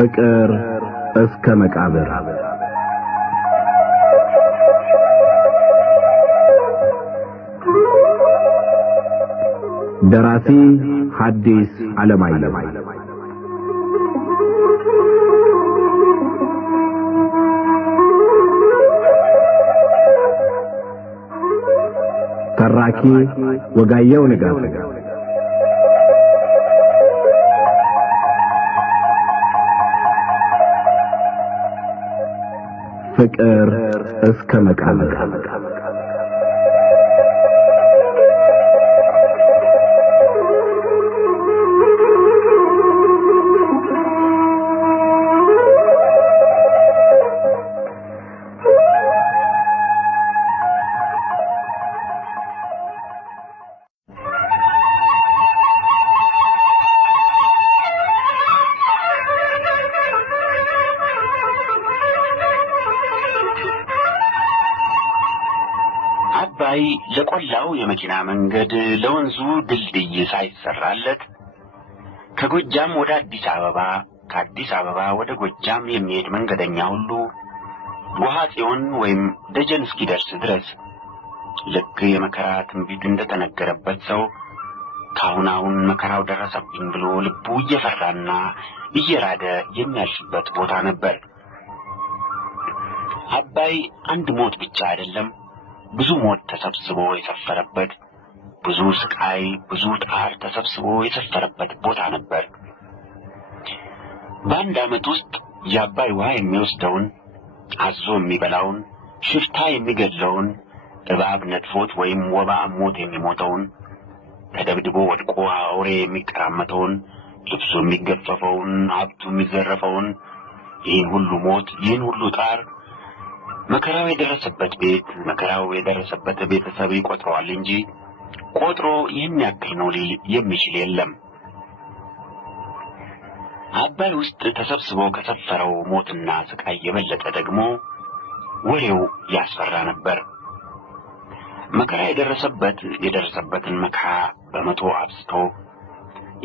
ፍቅር እስከ መቃብር ደራሲ ሐዲስ ዓለማየሁ ተራኪ ወጋየሁ ንጋቱ ፍቅር እስከ መቃብር አባይ ለቆላው የመኪና መንገድ ለወንዙ ድልድይ ሳይሰራለት ከጎጃም ወደ አዲስ አበባ ከአዲስ አበባ ወደ ጎጃም የሚሄድ መንገደኛ ሁሉ ውሃ ጽዮን ወይም ደጀን እስኪደርስ ድረስ ልክ የመከራ ትንቢት እንደተነገረበት ሰው ካሁን መከራው ደረሰብኝ ብሎ ልቡ እየፈራና እየራደ የሚያልፍበት ቦታ ነበር። አባይ አንድ ሞት ብቻ አይደለም፣ ብዙ ሞት ተሰብስቦ የሰፈረበት፣ ብዙ ስቃይ ብዙ ጣር ተሰብስቦ የሰፈረበት ቦታ ነበር። በአንድ ዓመት ውስጥ የአባይ ውሃ የሚወስደውን፣ አዞ የሚበላውን፣ ሽፍታ የሚገድለውን፣ እባብ ነድፎት ወይም ወባ አሞት የሚሞተውን፣ ተደብድቦ ወድቆ አውሬ የሚቀራመተውን፣ ልብሱ የሚገፈፈውን፣ ሀብቱ የሚዘረፈውን፣ ይህን ሁሉ ሞት ይህን ሁሉ ጣር መከራው የደረሰበት ቤት መከራው የደረሰበት ቤተሰብ ይቆጥረዋል እንጂ ቆጥሮ ይህን ያክል ነው ሊል የሚችል የለም። አባይ ውስጥ ተሰብስቦ ከሰፈረው ሞትና ስቃይ የበለጠ ደግሞ ወሬው ያስፈራ ነበር። መከራ የደረሰበትን መከራ በመቶ አብዝቶ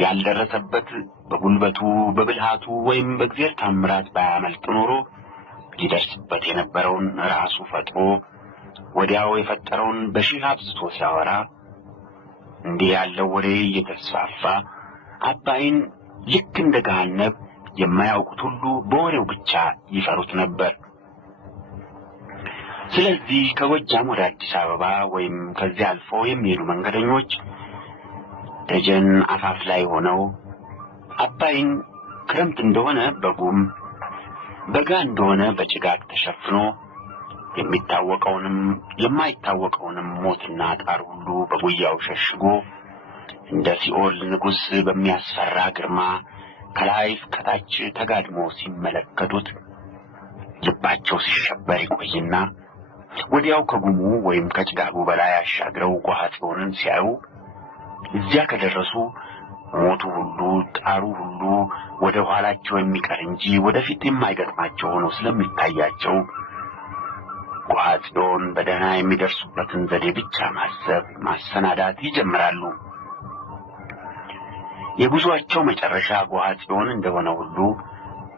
ያልደረሰበት በጉልበቱ በብልሃቱ ወይም በእግዚአብሔር ታምራት ባያመልጥ ኖሮ ሊደርስበት የነበረውን ራሱ ፈጥሮ ወዲያው የፈጠረውን በሺህ አብዝቶ ሲያወራ እንዲህ ያለው ወሬ እየተስፋፋ አባይን ልክ እንደ ገሃነብ የማያውቁት ሁሉ በወሬው ብቻ ይፈሩት ነበር። ስለዚህ ከጎጃም ወደ አዲስ አበባ ወይም ከዚያ አልፎ የሚሄዱ መንገደኞች ደጀን አፋፍ ላይ ሆነው አባይን ክረምት እንደሆነ በጉም በጋ እንደሆነ በጭጋግ ተሸፍኖ የሚታወቀውንም የማይታወቀውንም ሞትና ጣር ሁሉ በጉያው ሸሽጎ እንደ ሲኦል ንጉሥ በሚያስፈራ ግርማ ከላይ ከታች ተጋድሞ ሲመለከቱት ልባቸው ሲሸበር ይቆይና ወዲያው ከጉሙ ወይም ከጭጋጉ በላይ አሻግረው ጓሃ ጽዮንን ሲያዩ እዚያ ከደረሱ ሞቱ ሁሉ ጣሩ ሁሉ ወደ ኋላቸው የሚቀር እንጂ ወደፊት የማይገጥማቸው ሆኖ ስለሚታያቸው ጓሃ ጽዮን በደህና የሚደርሱበትን ዘዴ ብቻ ማሰብ ማሰናዳት ይጀምራሉ። የጉዟቸው መጨረሻ ጓሃ ጽዮን እንደሆነ ሁሉ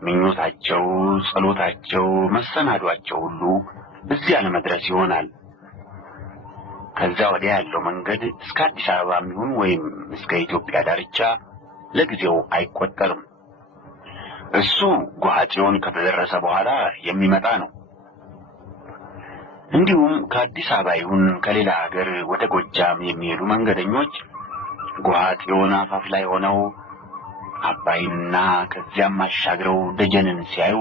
ምኞታቸው፣ ጸሎታቸው፣ መሰናዷቸው ሁሉ እዚያ ለመድረስ ይሆናል። ከዛ ወዲያ ያለው መንገድ እስከ አዲስ አበባ ይሁን ወይም እስከ ኢትዮጵያ ዳርቻ ለጊዜው አይቆጠርም። እሱ ጓሃ ጽዮን ከተደረሰ በኋላ የሚመጣ ነው። እንዲሁም ከአዲስ አበባ ይሁን ከሌላ ሀገር ወደ ጎጃም የሚሄዱ መንገደኞች ጓሃ ጽዮን አፋፍ ላይ ሆነው አባይንና ከዚያም አሻግረው ደጀንን ሲያዩ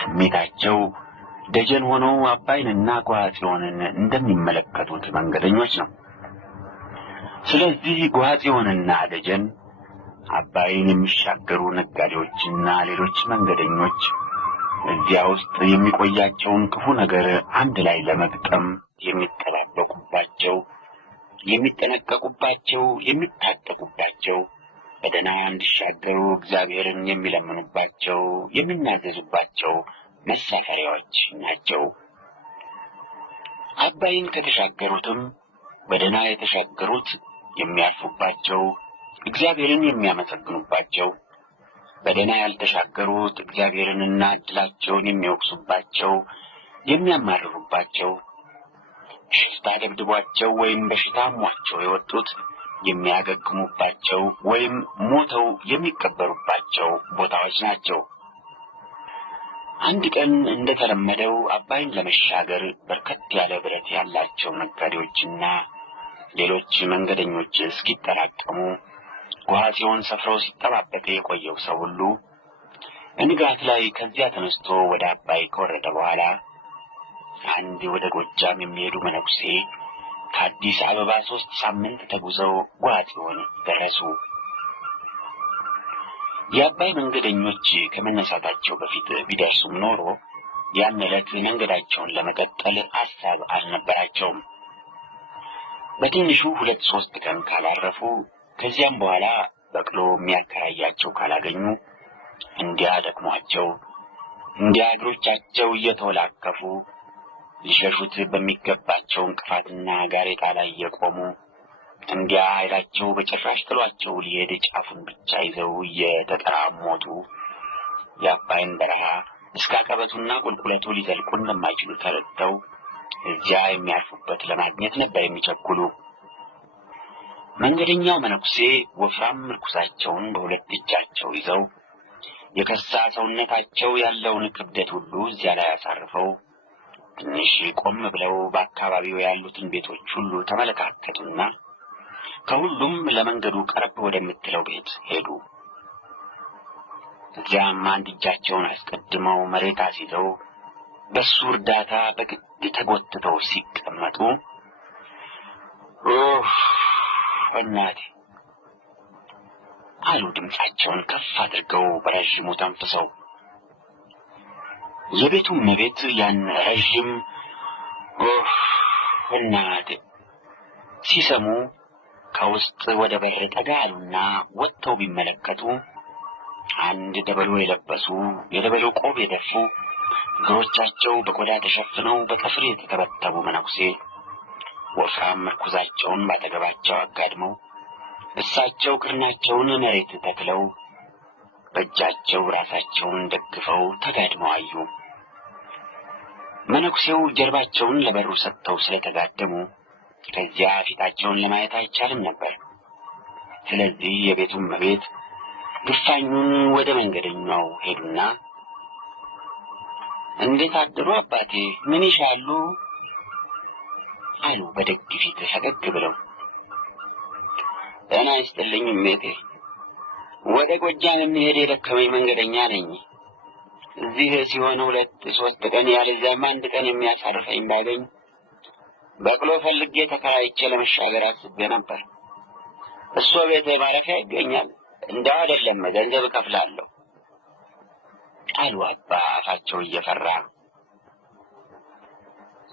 ስሜታቸው ደጀን ሆነው አባይንና ጓሃ ጽዮንን እንደሚመለከቱት መንገደኞች ነው። ስለዚህ ጓሃ ጽዮንና ደጀን አባይን የሚሻገሩ ነጋዴዎችና ሌሎች መንገደኞች እዚያ ውስጥ የሚቆያቸውን ክፉ ነገር አንድ ላይ ለመግጠም የሚጠባበቁባቸው፣ የሚጠነቀቁባቸው፣ የሚታጠቁባቸው፣ በደህና እንዲሻገሩ እግዚአብሔርን የሚለምኑባቸው፣ የሚናዘዙባቸው መሳፈሪያዎች ናቸው። አባይን ከተሻገሩትም በደህና የተሻገሩት የሚያርፉባቸው፣ እግዚአብሔርን የሚያመሰግኑባቸው፣ በደህና ያልተሻገሩት እግዚአብሔርንና ዕድላቸውን የሚወቅሱባቸው፣ የሚያማርሩባቸው፣ ሽፍታ ደብድቧቸው ወይም በሽታ አሟቸው የወጡት የሚያገግሙባቸው ወይም ሞተው የሚቀበሩባቸው ቦታዎች ናቸው። አንድ ቀን እንደተለመደው አባይን ለመሻገር በርከት ያለ ብረት ያላቸው ነጋዴዎችና ሌሎች መንገደኞች እስኪጠራቀሙ ውሃ-ጽዮን ሰፍረው ሲጠባበቅ የቆየው ሰው ሁሉ ንጋት ላይ ከዚያ ተነስቶ ወደ አባይ ከወረደ በኋላ አንድ ወደ ጎጃም የሚሄዱ መነኩሴ ከአዲስ አበባ 3 ሳምንት ተጉዘው ውሃ-ጽዮን ደረሱ። የአባይ መንገደኞች ከመነሳታቸው በፊት ቢደርሱም ኖሮ ያን ዕለት መንገዳቸውን ለመቀጠል ሐሳብ አልነበራቸውም። በትንሹ 2-3 ቀን ካላረፉ ከዚያም በኋላ በቅሎ የሚያከራያቸው ካላገኙ እንዲያ ደክሟቸው እንዲያ እግሮቻቸው እየተወላከፉ ሊሸሹት በሚገባቸው እንቅፋትና ጋሬጣ ላይ የቆሙ እንዲያ ኃይላቸው በጭራሽ ጥሏቸው ሊሄድ ጫፉን ብቻ ይዘው እየተጠራሞቱ የአባይን በረሃ እስከ አቀበቱና ቁልቁለቱ ሊዘልቁ እንደማይችሉ ተረድተው እዚያ የሚያርፉበት ለማግኘት ነበር የሚቸኩሉ። መንገደኛው መነኩሴ ወፍራም ምርኩዛቸውን በሁለት እጃቸው ይዘው የከሳ ሰውነታቸው ያለውን ክብደት ሁሉ እዚያ ላይ አሳርፈው ትንሽ ቆም ብለው በአካባቢው ያሉትን ቤቶች ሁሉ ተመለካከቱና ከሁሉም ለመንገዱ ቀረብ ወደምትለው ቤት ሄዱ። እዚያም አንድ እጃቸውን አስቀድመው መሬት አስይዘው በሱ እርዳታ በግድ ተጎትተው ሲቀመጡ እናቴ አሉ ድምፃቸውን ከፍ አድርገው በረዥሙ ተንፍሰው። የቤቱ እመቤት ያን ረዥም እናቴ ሲሰሙ ከውስጥ ወደ በር ጠጋ አሉና ወጥተው ቢመለከቱ አንድ ደበሎ የለበሱ የደበሎ ቆብ የደፉ እግሮቻቸው በቆዳ ተሸፍነው በጠፍር የተተበተቡ መነኩሴ ወፍራም ምርኩዛቸውን ባጠገባቸው አጋድመው እሳቸው ቅርናቸውን መሬት ተክለው በእጃቸው ራሳቸውን ደግፈው ተጋድመው አዩ። መነኩሴው ጀርባቸውን ለበሩ ሰጥተው ስለተጋደሙ ከዚያ ፊታቸውን ለማየት አይቻልም ነበር። ስለዚህ የቤቱ እመቤት ግፋኙን ወደ መንገደኛው ሄዱና እንዴት አደሩ አባቴ፣ ምን ይሻሉ አሉ በደግ ፊት ፈገግ ብለው። ደህና ይስጥልኝ እሜቴ፣ ወደ ጎጃም የሚሄድ የደከመኝ መንገደኛ ነኝ። እዚህ ሲሆን 2-3 ቀን ያለዚያም 1 ቀን የሚያሳርፈኝ ባገኝ በቅሎ ፈልጌ ተከራይቼ ለመሻገር አስቤ ነበር። እሱ ቤት ማረፊያ ይገኛል? እንደው አይደለም ገንዘብ እከፍላለሁ አሉ አባ አፋቸው እየፈራ።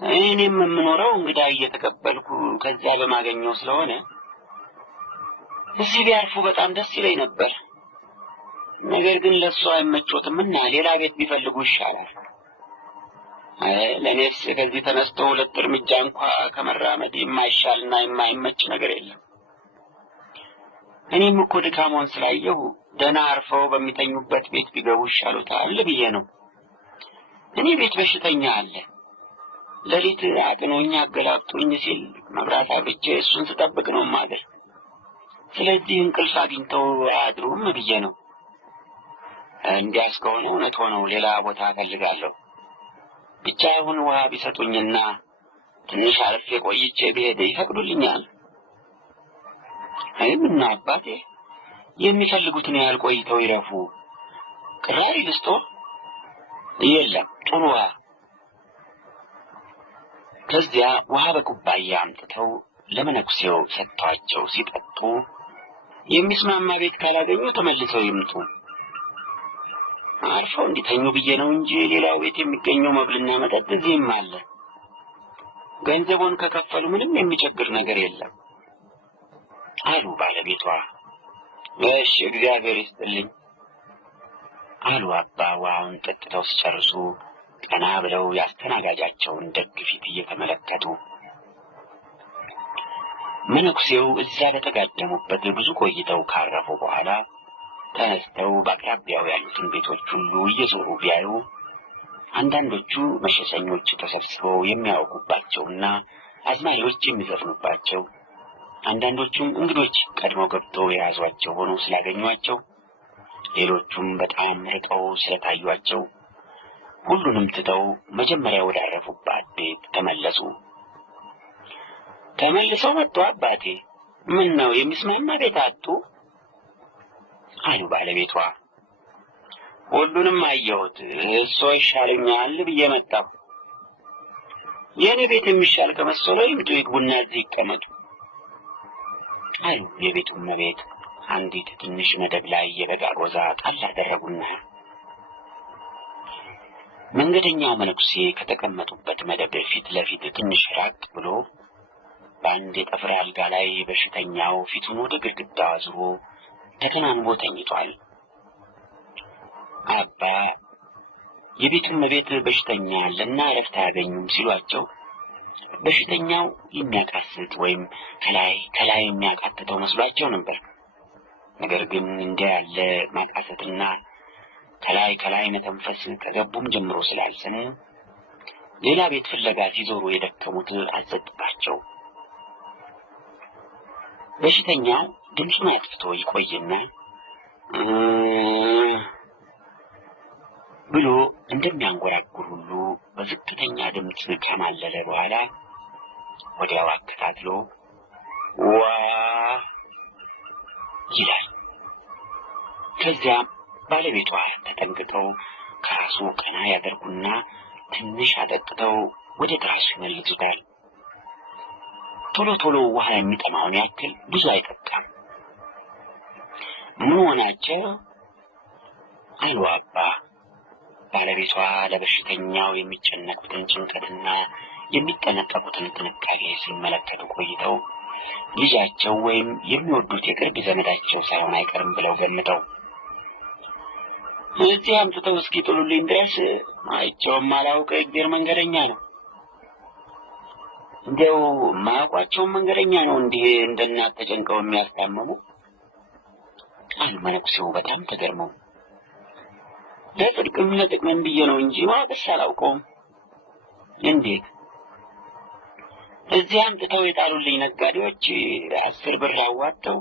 እኔም የምኖረው እንግዳ እየተቀበልኩ ከዚያ በማገኘው ስለሆነ እዚህ ቢያርፉ በጣም ደስ ይለኝ ነበር። ነገር ግን ለእሱ አይመቾትምና ሌላ ቤት ቢፈልጉ ይሻላል። ለእኔስ ከዚህ ተነስቶ 2 እርምጃ እንኳ ከመራመድ የማይሻልና የማይመች ነገር የለም። እኔም እኮ ድካሞን ስላየሁ ደህና አርፈው በሚተኙበት ቤት ቢገቡ ይሻሉታል ብዬ ነው። እኔ ቤት በሽተኛ አለ። ሌሊት አጥኖኝ አገላብጦኝ ሲል መብራት አብርቼ እሱን ስጠብቅ ነው ማድር። ስለዚህ እንቅልፍ አግኝተው አያድሩም ብዬ ነው። እንዲያስ ከሆነ እውነት ሆነው ሌላ ቦታ እፈልጋለሁ። ብቻ አሁን ውሃ ቢሰጡኝና ትንሽ አርፌ ቆይቼ ብሄድ ይፈቅዱልኛል? አይምና አባቴ የሚፈልጉትን ያህል ቆይተው ይረፉ። ቅራሪ ልስጦ? የለም ጥሩ ውሃ። ከዚያ ውሃ በኩባያ አምጥተው ለመነኩሴው ሰጥቷቸው ሲጠጡ የሚስማማ ቤት ካላገኙ ተመልሰው ይምጡ። አርፈው እንዲተኙ ብዬ ነው እንጂ ሌላው ቤት የሚገኘው መብልና መጠጥ እዚህም አለ። ገንዘቡን ከከፈሉ ምንም የሚቸግር ነገር የለም አሉ ባለቤቷ። እሺ እግዚአብሔር ይስጥልኝ አሉ አባ ውሃውን ጠጥተው ሲጨርሱ ቀና ብለው ያስተናጋጃቸውን ደግ ፊት እየተመለከቱ። መነኩሴው እዛ በተጋደሙበት ብዙ ቆይተው ካረፉ በኋላ ተነስተው በአቅራቢያው ያሉትን ቤቶች ሁሉ እየዞሩ ቢያዩ አንዳንዶቹ መሸሰኞች ተሰብስበው የሚያወጉባቸውና አዝማሪዎች የሚዘፍኑባቸው፣ አንዳንዶቹም እንግዶች ቀድመው ገብተው የያዟቸው ሆነው ስላገኟቸው፣ ሌሎቹም በጣም ርቀው ስለታዩአቸው ሁሉንም ትተው መጀመሪያ ወዳረፉባት ቤት ተመለሱ። ተመልሰው መጡ። አባቴ ምን ነው የሚስማማ ቤት አጡ? አሉ ባለቤቷ። ሁሉንም አየሁት፣ እሱ ይሻለኛል ብዬ መጣሁ። የእኔ ቤት የሚሻል ከመሰለው ይምጡ፣ ይግቡና እዚህ ይቀመጡ አሉ የቤቱ እመቤት። አንዲት ትንሽ መደብ ላይ የበጋ ጎዛ ጣል አደረጉና መንገደኛው መነኩሴ ከተቀመጡበት መደብ ፊት ለፊት ትንሽ ራቅ ብሎ በአንድ የጠፍር አልጋ ላይ በሽተኛው ፊቱን ወደ ግድግዳው አዙሮ ተከናንቦ ተኝቷል። አባ የቤቱ እመቤት በሽተኛ አለና እረፍት አያገኙም ሲሏቸው በሽተኛው የሚያቃስት ወይም ከላይ የሚያቃትተው መስሏቸው ነበር። ነገር ግን እንዲያ ያለ ማቃሰትና ከላይ መተንፈስ ከገቡም ጀምሮ ስላልሰሙ ሌላ ቤት ፍለጋ ሲዞሩ የደከሙት አልጸጥባቸው። በሽተኛው ድምፁን አጥፍቶ ይቆይና ብሎ እንደሚያንጎራጉር ሁሉ በዝቅተኛ ድምፅ ከማለለ በኋላ ወዲያው አከታትሎ ዋ ይላል። ከዚያም ባለቤቷ ተጠንቅቀው ከራሱ ቀና ያደርጉና ትንሽ አጠጥተው ወደ ራሱ ይመልሱታል። ቶሎ ቶሎ ውሃ የሚጠማውን ያክል ብዙ አይጠጣም። ምን ሆናቸው አሉ አባ። ባለቤቷ ለበሽተኛው የሚጨነቁትን ጭንቀትና የሚጠነቀቁትን ጥንቃቄ ሲመለከቱ ቆይተው ልጃቸው ወይም የሚወዱት የቅርብ ዘመዳቸው ሳይሆን አይቀርም ብለው ገምተው እዚህ አምጥተው እስኪ ጥሉልኝ ድረስ አይቼውም አላውቅ የእግዜር መንገደኛ ነው፣ እንዲያው ማያውቋቸውም መንገደኛ ነው እንዲህ እንደ እናት ተጨንቀው የሚያስታምሙ አሉ መነኩሴው በጣም ተገርመው። ለጽድቅም ለጥቅምም ብዬ ነው እንጂ ማወቅስ አላውቀውም። እንዴት? እዚህ አምጥተው የጣሉልኝ ነጋዴዎች 10 ብር አዋጥተው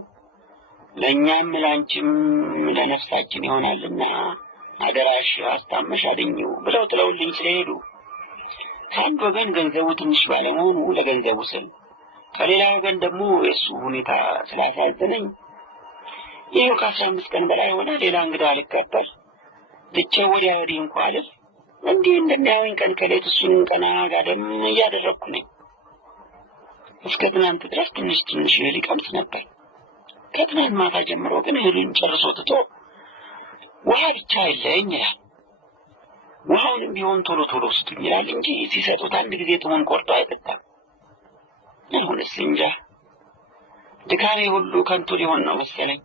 ለእኛም ለአንቺም ለነፍሳችን ይሆናልና አደራሽ አስታመሽ አድኝው ብለው ጥለውልኝ ስለሄዱ ከአንድ ወገን ገንዘቡ ትንሽ ባለመሆኑ ለገንዘቡ ስል፣ ከሌላ ወገን ደግሞ የእሱ ሁኔታ ስላሳዘነኝ ይኸው ከ15 ቀን በላይ ሆነ ሌላ እንግዳ አልቀበል ብቻው ወዲያ ወዲህ እንኳ አልል እንዲህ እንደሚያዩኝ ቀን ከሌት እሱን ቀና ጋደም እያደረግኩ ነኝ። እስከ ትናንት ድረስ ትንሽ እህል ይቀምስ ነበር። ከትናንት ማታ ጀምሮ ግን እህሉን ጨርሶ ትቶ ውሃ ብቻ የለኝ ይላል። ውሃውንም ቢሆን ቶሎ ቶሎ ስጡኝ ይላል እንጂ ሲሰጡት አንድ ጊዜ ጥሙን ቆርጦ አይጠጣም። አሁንስ እንጃ ድካሜ ሁሉ ከንቱ ሊሆን ነው መሰለኝ።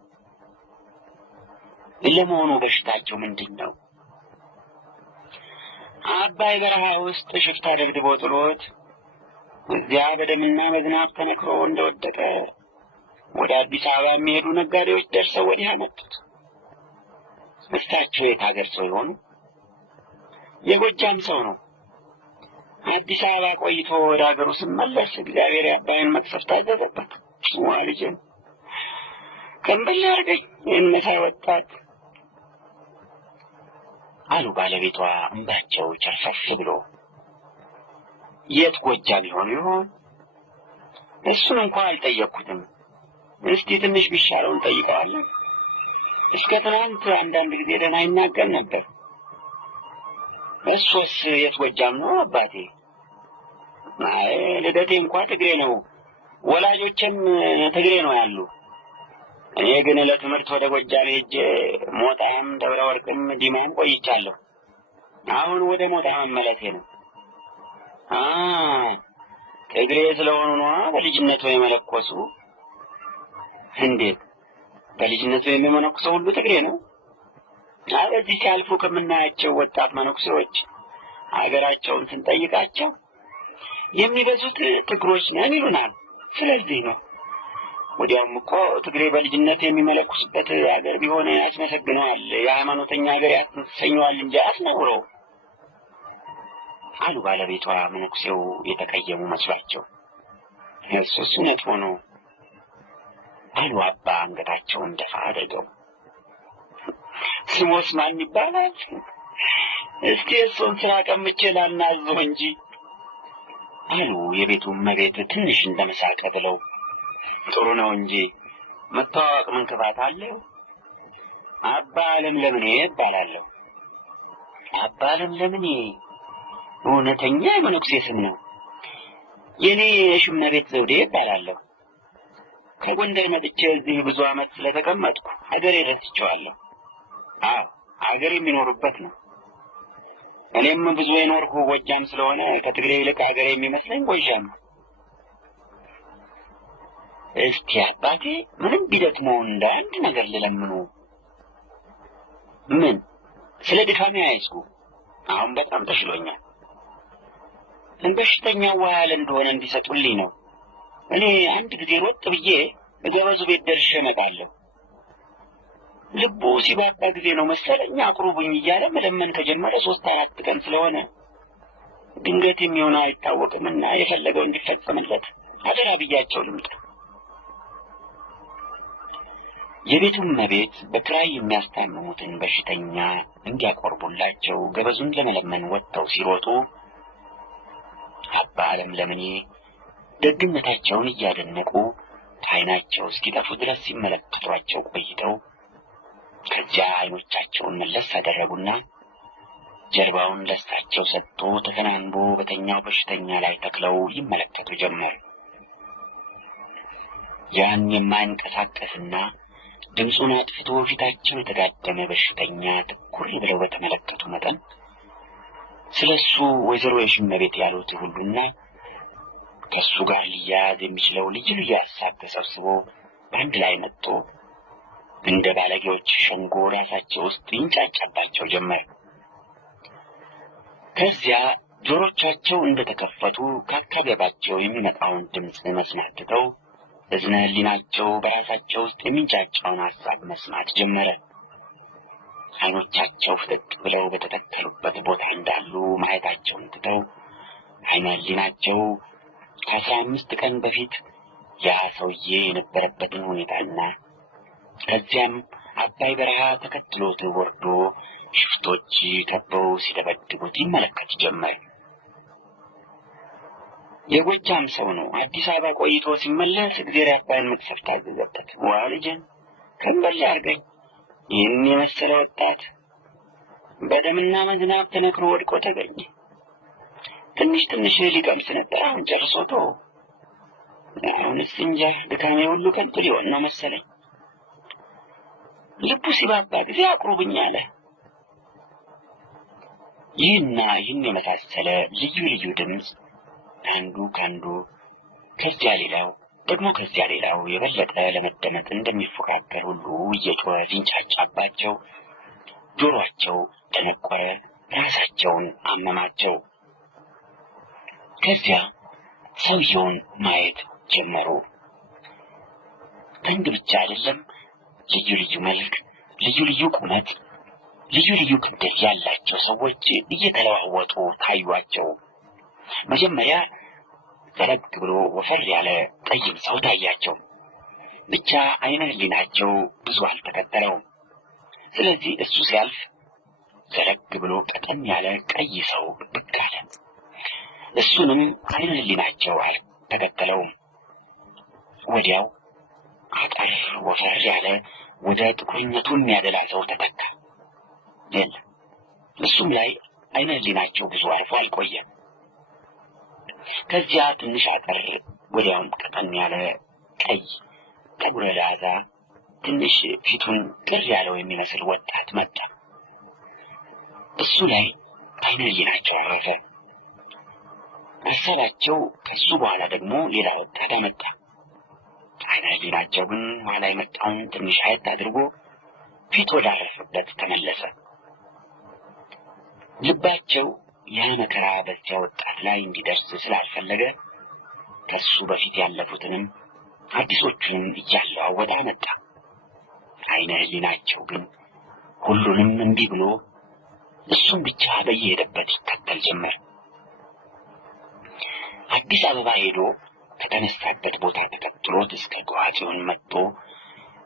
ለመሆኑ በሽታቸው ምንድን ነው? አባይ በረሃ ውስጥ ሽፍታ ደብድቦ ጥሎት እዚያ በደምና በዝናብ ተነክሮ እንደወደቀ ወደ አዲስ አበባ የሚሄዱ ነጋዴዎች ደርሰው ወዲህ አመጡት። እሳቸው የት ሀገር ሰው ይሆኑ? የጎጃም ሰው ነው። አዲስ አበባ ቆይቶ ወደ ሀገሩ ስመለስ እግዚአብሔር የአባይን መቅሰፍት አዘዘበት። ልጄን ከንበል አድርገኝ የመሳይ ወጣት አሉ ባለቤቷ እንባቸው ቸርፈፍ ብሎ። የት ጎጃም ይሆን? እሱን እንኳን አልጠየቅኩትም። እስቲ ትንሽ ቢሻለውን ጠይቀዋለን። እስከ ትናንት አንዳንድ ጊዜ ደህና ይናገር ነበር። እሱስ የት ጎጃም ነው አባቴ? ልደቴ እንኳን ትግሬ ነው፣ ወላጆችም ትግሬ ነው ያሉ። እኔ ግን ለትምህርት ወደ ጎጃም ሄጄ ሞጣም ደብረ ወርቅም ዲማም ቆይቻለሁ። አሁን ወደ ሞጣ መመለሴ ነው። ትግሬ ስለሆኑ ነው በልጅነቱ የመለኮሱ? እንዴት በልጅነቱ የሚመነኩሰው ሁሉ ትግሬ ነው? በዚህ ሲያልፉ ከምናያቸው ወጣት መነኩሴዎች ሀገራቸውን ስንጠይቃቸው የሚበዙት ትግሮች ነን ይሉናል። ስለዚህ ነው ወዲያውም እኮ ትግሬ በልጅነት የሚመለኩስበት ሀገር ቢሆን ያስመሰግነዋል፣ የሃይማኖተኛ ሀገር ያሰኘዋል እንጂ አስነውረው አሉ ባለቤቷ መነኩሴው የተቀየሙ መስሏቸው። እሱስ እውነት ሆኖ አሉ አባ አንገታቸውን ደፋ አድርገው። ስሞስ ማን ይባላል? እስቲ እሱን ስራ ቀምቼ ላናዘው እንጂ አሉ የቤቱ እመቤት ትንሽ እንደመሳቀ ብለው። ጥሩ ነው እንጂ መታወቅ ምን ክፋት አለው? አባ ለምለምኔ እባላለሁ። አባ ለምለምኔ እውነተኛ የመነኩሴ ስም ነው። የኔ የሽመቤት ዘውዴ እባላለሁ። ከጎንደር መጥቼ እዚህ ብዙ ዓመት ስለተቀመጥኩ ሀገሬ ረስቼዋለሁ። አዎ ሀገር የሚኖሩበት ነው። እኔም ብዙ የኖርኩ ጎጃም ስለሆነ ከትግሬ ይልቅ ሀገሬ የሚመስለኝ ጎጃም ነው። እስቲ አባቴ ምንም ቢደክመው እንደ አንድ ነገር ልለምኑ። ምን? ስለ ድካሜ አይስጉ። አሁን በጣም ተሽሎኛል። በሽተኛው ውሃ ያለ እንደሆነ እንዲሰጡልኝ ነው። እኔ አንድ ጊዜ ሮጥ ብዬ ገበዙ ቤት ደርሼ እመጣለሁ። ልቡ ሲባባ ጊዜ ነው መሰለኝ አቅርቡኝ እያለ መለመን ከጀመረ 3-4 ቀን ስለሆነ ድንገት የሚሆነው አይታወቅምና የፈለገው እንዲፈጸምለት አደራ ብያቸው ልምጣ። የቤቱም እመቤት በክራይ የሚያስታምሙትን በሽተኛ እንዲያቆርቡላቸው ገበዙን ለመለመን ወጥተው ሲሮጡ አባ ለምለምኔ ደግነታቸውን እያደነቁ ከዓይናቸው እስኪጠፉ ድረስ ሲመለከቷቸው ቆይተው ከዚያ ዓይኖቻቸውን መለስ አደረጉና ጀርባውን ለሳቸው ሰጥቶ ተከናንቦ በተኛው በሽተኛ ላይ ተክለው ይመለከቱ ጀመር። ያን የማይንቀሳቀስና ድምፁን አጥፍቶ ፊታቸው የተጋደመ በሽተኛ ትኩር ብለው በተመለከቱ መጠን ስለሱ ወይዘሮ የሽመቤት ያሉት ሁሉና ከሱ ጋር ሊያያዝ የሚችለው ልዩ ልዩ ሀሳብ ተሰብስቦ በአንድ ላይ መጥቶ እንደ ባለጌዎች ሸንጎ ራሳቸው ውስጥ ይንጫጫባቸው ጀመር። ከዚያ ጆሮቻቸው እንደተከፈቱ ከአካባቢያቸው የሚመጣውን ድምፅ መስማት ትተው እዝነ ህሊናቸው በራሳቸው ውስጥ የሚንጫጫውን ሀሳብ መስማት ጀመረ። ዓይኖቻቸው ፍጥጥ ብለው በተተከሉበት ቦታ እንዳሉ ማየታቸውን ትተው ዓይነ ህሊናቸው ከ15 ቀን በፊት ያ ሰውዬ የነበረበትን ሁኔታና ከዚያም አባይ በረሃ ተከትሎት ወርዶ ሽፍቶች ከበው ሲደበድቡት ይመለከት ጀመር። የጎጃም ሰው ነው። አዲስ አበባ ቆይቶ ሲመለስ እግዚአብሔር አባይን መቅሰፍት አዘዘበት። ዋ ልጄን ከንበል አድርገኝ፣ ይህን የመሰለ ወጣት በደምና መዝናብ ተነክሮ ወድቆ ተገኘ። ትንሽ ትንሽ ሊቀምስ ነበር፣ አሁን ጨርሶ ተወ። አሁንስ እንጃ ድካሜ ሁሉ ከንቱ ሊሆን ነው መሰለኝ። ልቡ ሲባባ ጊዜ አቅርቡኝ አለ። ይህን የመሳሰለ ልዩ ልዩ ድምፅ አንዱ ካንዱ ከዚያ ሌላው ደግሞ ከዚያ ሌላው የበለጠ ለመደመጥ እንደሚፎካከር ሁሉ እየጮኸ ሲንጫጫባቸው ጆሮአቸው ተነቆረ፣ ራሳቸውን አመማቸው። ከዚያ ሰውየውን ማየት ጀመሩ። ክንድ ብቻ አይደለም፣ ልዩ ልዩ መልክ፣ ልዩ ልዩ ቁመት፣ ልዩ ልዩ ክብደት ያላቸው ሰዎች እየተለዋወጡ ታዩአቸው። መጀመሪያ ዘለግ ብሎ ወፈር ያለ ጠይም ሰው ታያቸው። ብቻ ዓይነ ህሊናቸው ብዙ አልተከተለውም። ስለዚህ እሱ ሲያልፍ ዘለግ ብሎ ቀጠን ያለ ቀይ ሰው ብቅ አለ። እሱንም ዓይነ ህሊናቸው አልተከተለውም። ወዲያው አጠር ወፈር ያለ ወደ ጥቁርነቱ የሚያደላ ሰው ተተካ። የለም እሱም ላይ ዓይነ ህሊናቸው ብዙ አርፎ አልቆየም። ከዚያ ትንሽ አጠር ወዲያውም ቀጠን ያለ ቀይ ጠጉረ ላዛ ትንሽ ፊቱን ቅር ያለው የሚመስል ወጣት መጣ። እሱ ላይ ዓይነ ህሊናቸው አረፈ። ሀሳባቸው ከሱ በኋላ ደግሞ ሌላ ወጣት አመጣ። ዓይነ ህሊናቸው ግን ኋላ የመጣውን ትንሽ አየት አድርጎ ፊት ወዳረፈበት ተመለሰ። ልባቸው ያ መከራ በዚያ ወጣት ላይ እንዲደርስ ስላልፈለገ ከሱ በፊት ያለፉትንም አዲሶቹን እያለዋወጠ አመጣ። አይነ ህሊናቸው ግን ሁሉንም እንዲህ ብሎ እሱም ብቻ በየሄደበት ይከተል ጀመር። አዲስ አበባ ሄዶ ከተነሳበት ቦታ ተከትሎት እስከ ጓጽዮን መጥቶ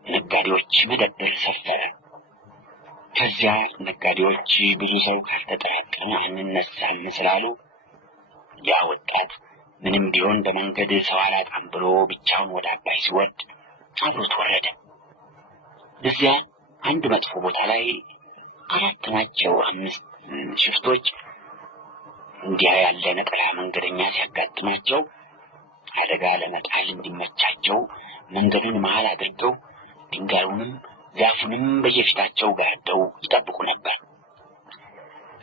ነጋዴዎች መደብር ሰፈረ። ከዚያ ነጋዴዎች ብዙ ሰው ካልተጠራቀመ አንነሳም ስላሉ ያ ወጣት ምንም ቢሆን በመንገድ ሰው አላጣም ብሎ ብቻውን ወደ አባይ ሲወርድ አብሮት ወረደ። እዚያ አንድ መጥፎ ቦታ ላይ 4 ናቸው 5 ሽፍቶች እንዲያ ያለ ነጠላ መንገደኛ ሲያጋጥማቸው አደጋ ለመጣል እንዲመቻቸው መንገዱን መሃል አድርገው ድንጋዩንም ዛፉንም በየፊታቸው ጋርደው ይጠብቁ ነበር።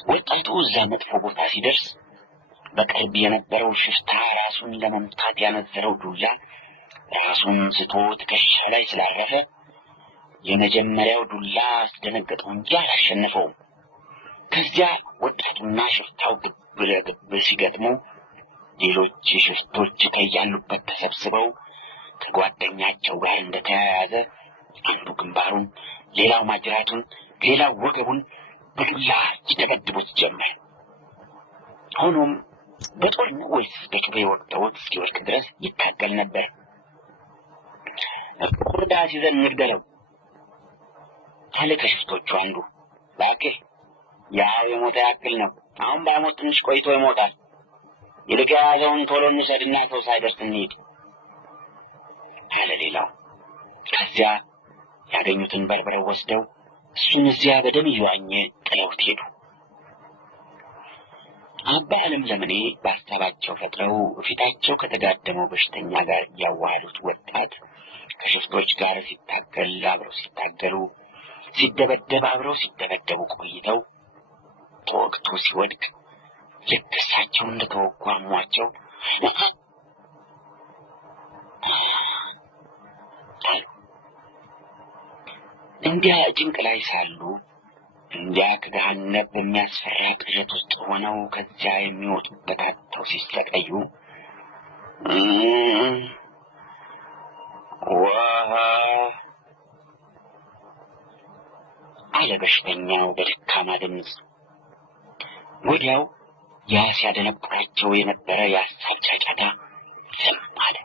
ወጣቱ እዛ መጥፎ ቦታ ሲደርስ በቅርብ የነበረው ሽፍታ ራሱን ለመምታት ያነዘረው ዱላ ራሱን ስቶ ትከሻ ላይ ስላረፈ የመጀመሪያው ዱላ አስደነገጠው እንጂ አላሸነፈውም። ከዚያ ወጣቱና ሽፍታው ግብ ለግብ ሲገጥሙ ሌሎች ሽፍቶች ከያሉበት ተሰብስበው ከጓደኛቸው ጋር እንደተያያዘ አንዱ ግንባሩን፣ ሌላው ማጅራቱን፣ ሌላው ወገቡን በዱላ ይደበድቡት ጀመር። ሆኖም በጦር ወይስ በጩቤ ወቅተውት እስኪወድቅ ድረስ ይታገል ነበር። ቆዳ ሲዘን እንግደለው አለ ከሽፍቶቹ አንዱ። እባክህ ያው የሞተ ያክል ነው፣ አሁን ባይሞት ትንሽ ቆይቶ ይሞታል። ይልቅ የያዘውን ቶሎ እንውሰድና ሰው ሳይደርስ እንሂድ አለ ሌላው። ከዚያ ያገኙትን በርብረው ወስደው እሱን እዚያ በደም እየዋኘ ጥለውት ሄዱ። አባ ለምለምኔ በሀሳባቸው ፈጥረው ፊታቸው ከተጋደመው በሽተኛ ጋር ያዋሃዱት ወጣት ከሽፍቶች ጋር ሲታገል አብረው ሲታገሉ፣ ሲደበደብ አብረው ሲደበደቡ ቆይተው ተወግቶ ሲወድቅ ልክ እሳቸው እንደተወጉ አሟቸው እንዲያ ጭንቅ ላይ ሳሉ እንዲያ ከገሃነም በሚያስፈራ ቅዠት ውስጥ ሆነው ከዚያ የሚወጡበት አጥተው ሲሰቃዩ አለ በሽተኛው በደካማ ድምፅ። ወዲያው ያ ሲያደነቁራቸው የነበረ የሀሳብ ጫጫታ ዝም አለ።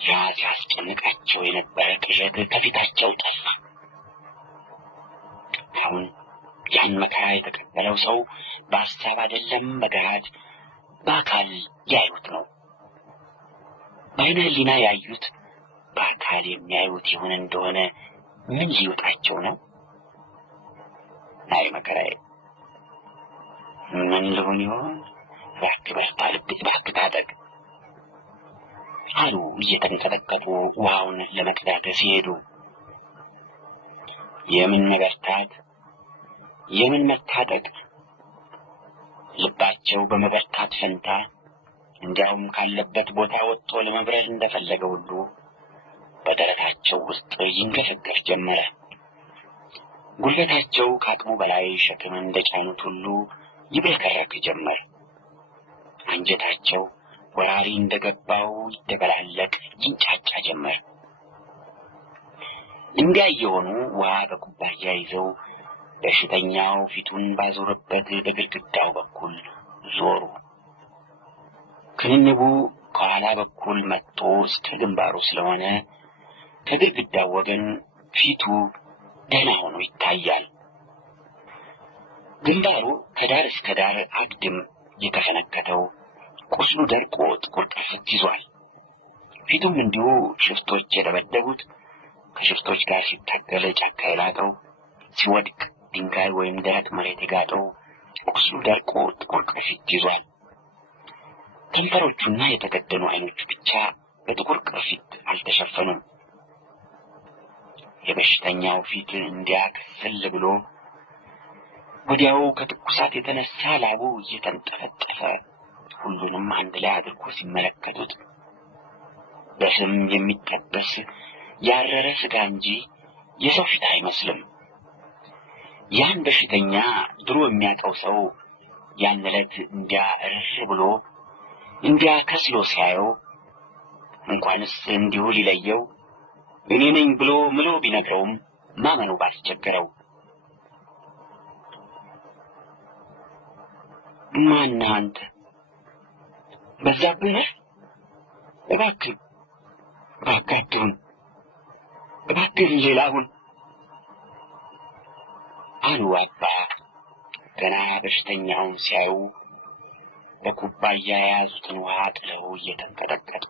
ያ ሲያስጨንቃቸው የነበረ ቅዠት ከፊታቸው ጠፋ። አሁን ያን መከራ የተቀበለው ሰው በሀሳብ አይደለም በገሃድ በአካል ያዩት ነው። በዓይነ ሕሊና ያዩት በአካል የሚያዩት ይሆን እንደሆነ ምን ሊወጣቸው ነው? አይ መከራዬ ምን ልሆን ይሆን? እባክህ በርታ፣ ልብህ እባክህ ታጠቅ አሉ እየተንቀጠቀጡ ውሃውን ለመቅዳት ሲሄዱ። የምን መበርታት የምን መታጠቅ! ልባቸው በመበርታት ፈንታ እንዲያውም ካለበት ቦታ ወጥቶ ለመብረር እንደፈለገ ሁሉ በደረታቸው ውስጥ ይንገፈገፍ ጀመረ። ጉልበታቸው ከአቅሙ በላይ ሸክም እንደጫኑት ሁሉ ይብረከረክ ጀመር። አንጀታቸው ወራሪ እንደገባው ይደበላለቅ ይንጫጫ ጀመር። እንዲያ የሆኑ ውሃ በኩባያ ይዘው በሽተኛው ፊቱን ባዞረበት በግድግዳው በኩል ዞሩ። ክንንቡ ከኋላ በኩል መጥቶ እስከ ግንባሩ ስለሆነ ከግድግዳው ወገን ፊቱ ደህና ሆኖ ይታያል። ግንባሩ ከዳር እስከ ዳር አግድም የተፈነከተው ቁስሉ ደርቆ ጥቁር ቅርፍት ይዟል። ፊቱም እንዲሁ ሽፍቶች የደበደቡት፣ ከሽፍቶች ጋር ሲታገል ጫካ የላጠው፣ ሲወድቅ ድንጋይ ወይም ደረቅ መሬት የጋጠው ቁስሉ ደርቆ ጥቁር ቅርፊት ይዟል። ከንፈሮቹና የተገደኑ ዓይኖቹ ብቻ በጥቁር ቅርፊት አልተሸፈኑም። የበሽተኛው ፊት እንዲያ ክስል ብሎ ወዲያው ከትኩሳት የተነሳ ላቡ እየተንጠፈጠፈ ሁሉንም አንድ ላይ አድርጎ ሲመለከቱት በስም የሚጠበስ ያረረ ስጋ እንጂ የሰው ፊት አይመስልም። ያን በሽተኛ ድሮ የሚያውቀው ሰው ያን ዕለት እንዲያ እርር ብሎ እንዲያ ከስሎ ሲያየው እንኳንስ እንዲሁ ሊለየው እኔ ነኝ ብሎ ምሎ ቢነግረውም ማመኑ ባስቸገረው። ማን አንተ? በዛብህ ነህ? እባክህ አትሁን፣ እባክህ ሌላ ሁን አሉ አባ ገና በሽተኛውን ሲያዩ በኩባያ የያዙትን ውሃ ጥለው እየተንቀጠቀጡ።